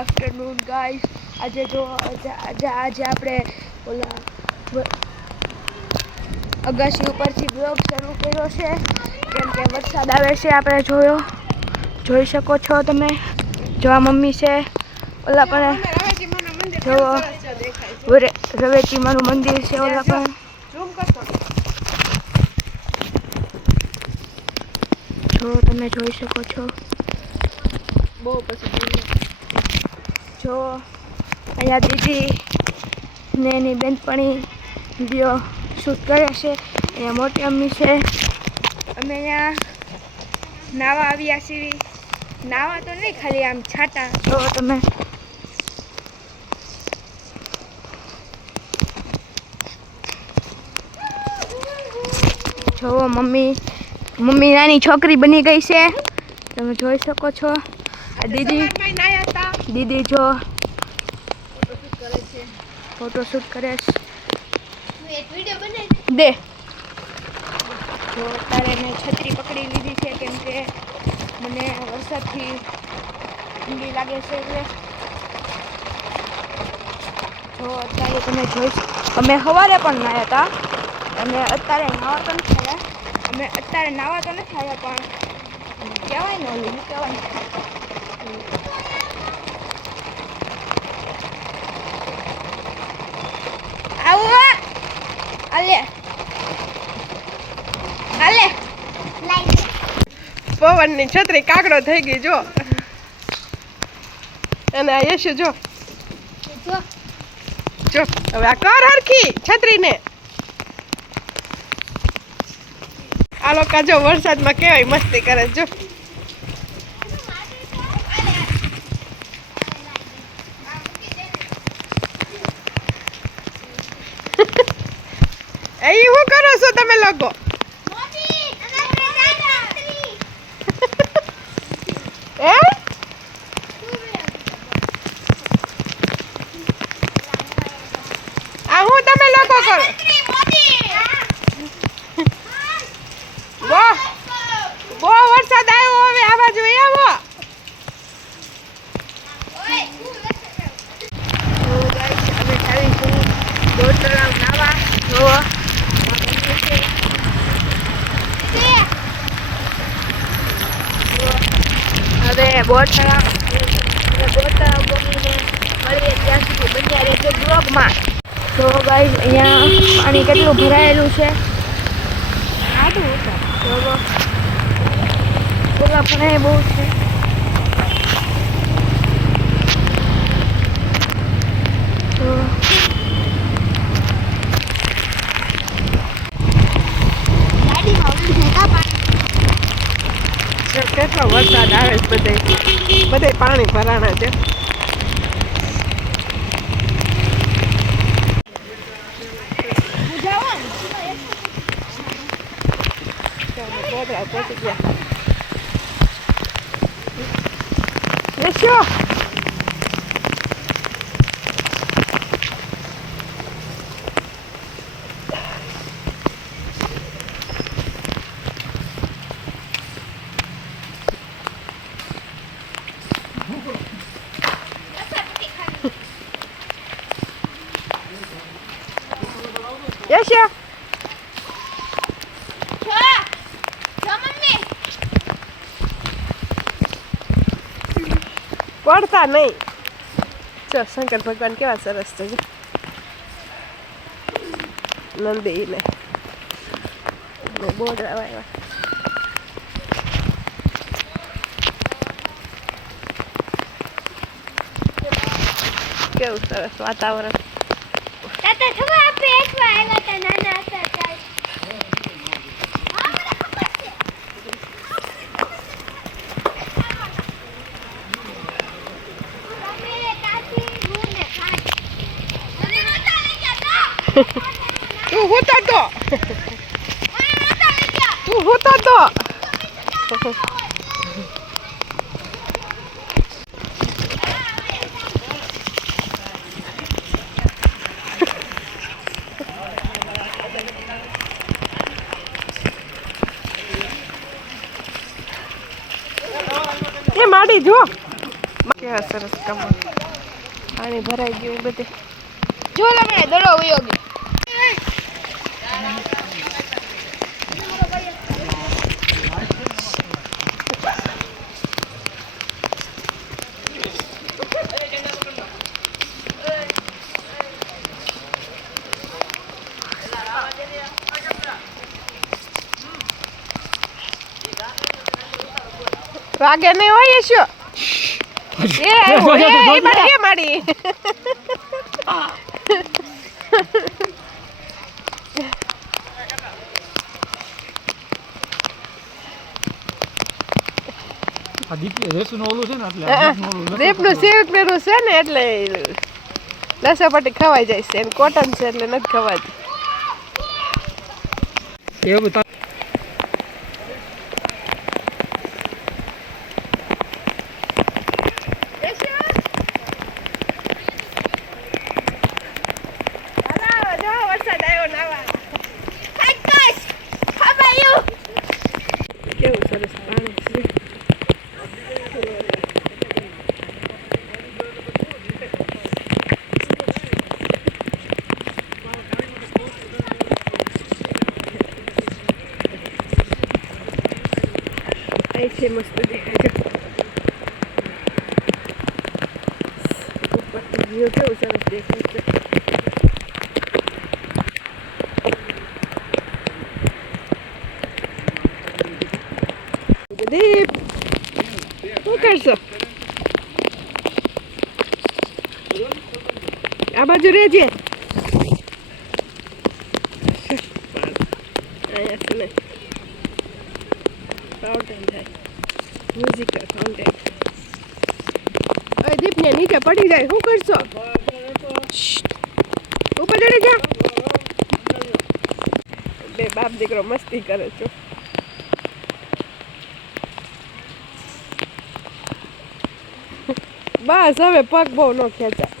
Afternoon guys. આજે આપણે ઓલા અગાસી ઉપરથી બ્લોગ શરૂ કર્યો છે કેમ કે વરસાદ આવે છે. આપણે જોઈ શકો છો તમે. જો આ મમ્મી છે, ઓલા પણ જો રવેચીમાનું મંદિર છે, ઓલા પણ જો તમે જોઈ શકો છો. બહુ પછી જો અહીંયા દીદી ને એની બેનપણી વિડીયો શૂટ કરે છે. અહીંયા મોટી અમ્મી છે. અમે અહીંયા નાવા આવ્યા છીએ. નાવા તો નહીં, ખાલી આમ છાટા. જો તમે જો મમ્મી નાની છોકરી બની ગઈ છે. તમે જોઈ શકો છો. આ દીદી જો ફોટોશૂટ કરે છે. દે જો અત્યારે મેં છત્રી પકડી લીધી છે કેમ કે મને વરસાદથી ઠંડી લાગે છે. એટલે જો અત્યારે તમે જોઈ, અમે સવારે પણ નાહ્યા હતા અને અત્યારે નાવા તો નથી આવ્યા. અમે અત્યારે નાવા તો નથી આવ્યા પણ કહેવાય ને ઓલું કહેવાય. આવો આલે પવનની છત્રી કાકડો થઈ ગઈ જો. અને આ યશુ જો જો હવે આ કર હરખી છત્રીને. આ લોકો જો વરસાદમાં કેવાય મસ્તી કરે જો. એ શું કરો છો તમે લોકો? આ હું તમે લોકો કરો? બહુ વરસાદ આવ્યો, હવે આ બાજુ આવો. હવે બોટ તળાવ મળીએ ત્યાં સુધી બન્યા રહેજો બ્લોગમાં. તો ગાઈસ અહીંયા પાણી કેટલું ભરાયેલું છે. ઓલા પણ બહુ છે. કેટલો વરસાદ આવે છે, બધે પાણી ભરાણા છે. પહોંચી ગયા. યશા પડતા નહીં. જો શંકર ભગવાન કેવા સરસ છે. નંદી ને બોર્ડ આવ્યા. કેવું સરસ વાતાવરણ. તું હોતો તો એ માડી જો કેવા સરસ કમળ. પાણી ભરાઈ ગયું બધે. જો તમે દડો વયો ગયો. વાગે નહીં હોય શું? એ મારી દીપનું સીટ પેલું છે ને એટલે લસણપટ્ટી ખવાઈ જાય છે અને કોટન છે એટલે નથી ખવાતી. વરસાદ આવ્યો નાવા. કેવું સરસ પાણી છે. અહીંથી મસ્ત દેખાય છે. ઉપરથી વ્યૂ કેવું સરસ દેખાય છે. દીપ શું કરશો? આ બાજુ રહેજે. અહીંયા છે ને ફાઉન્ટેન થાય, મ્યુઝિકલ ફાઉન્ટેન. દીપ ને નીચે પડી જાય શું કરશો? ઉપર ચડી જા. બે બાપ દીકરો મસ્તી કરે છો. બસ હવે પગ બહુ ન ખેંચા.